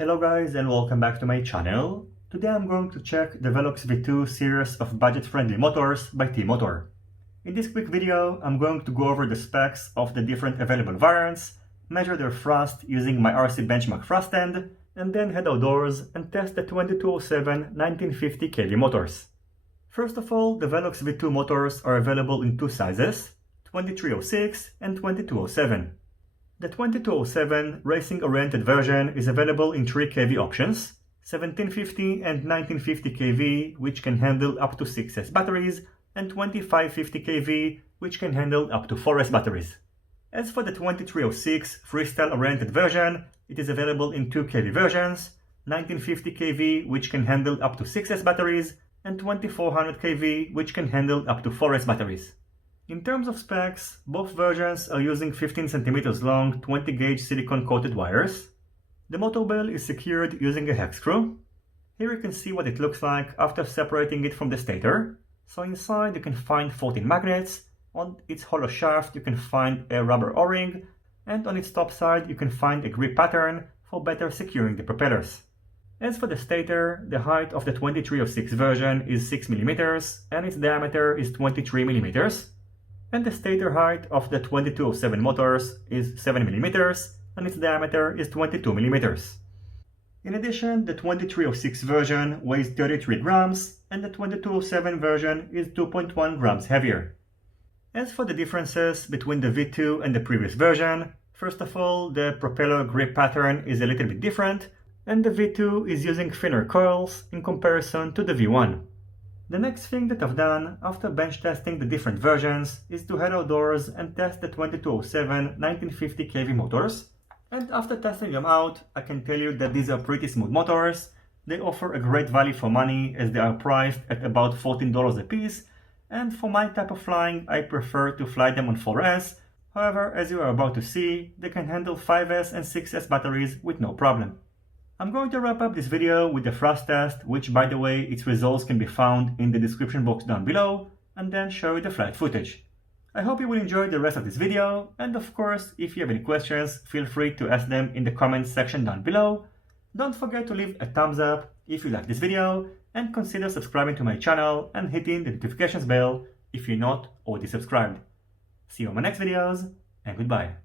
Hello guys and welcome back to my channel. Today I'm going to check the Velox V2 series of budget-friendly motors by Tmotor. In this quick video, I'm going to go over the specs of the different available variants, measure their thrust using my RC benchmark thrust end, and then head outdoors and test the 2207 1950 kV motors. First of all, the Velox V2 motors are available in two sizes, 2306 and 2207. The 2207 racing-oriented version is available in 3 kV options, 1750 and 1950 kV, which can handle up to 6S batteries, and 2550 kV, which can handle up to 4S batteries. As for the 2306 freestyle-oriented version, it is available in 2 kV versions, 1950 kV, which can handle up to 6S batteries, and 2400 kV, which can handle up to 4S batteries. In terms of specs, both versions are using 15 cm long 20 gauge silicone coated wires. The motor bell is secured using a hex screw. Here you can see what it looks like after separating it from the stator. So inside you can find 14 magnets, on its hollow shaft you can find a rubber o-ring, and on its top side you can find a grip pattern for better securing the propellers. As for the stator, the height of the 2306 version is 6 mm and its diameter is 23 mm. And the stator height of the 2207 motors is 7 mm and its diameter is 22 mm. In addition, the 2306 version weighs 33 grams and the 2207 version is 2.1 grams heavier. As for the differences between the V2 and the previous version, first of all, the propeller grip pattern is a little bit different and the V2 is using thinner coils in comparison to the V1. The next thing that I've done after bench testing the different versions is to head outdoors and test the 2207 1950 kV motors. And after testing them out, I can tell you that these are pretty smooth motors. They offer a great value for money as they are priced at about $14 a piece. And for my type of flying, I prefer to fly them on 4S. However, as you are about to see, they can handle 5S and 6S batteries with no problem. I'm going to wrap up this video with the thrust test, which by the way, its results can be found in the description box down below, and then show you the flight footage. I hope you will enjoy the rest of this video, and of course, if you have any questions, feel free to ask them in the comments section down below. Don't forget to leave a thumbs up if you like this video, and consider subscribing to my channel and hitting the notifications bell if you're not already subscribed. See you on my next videos, and goodbye.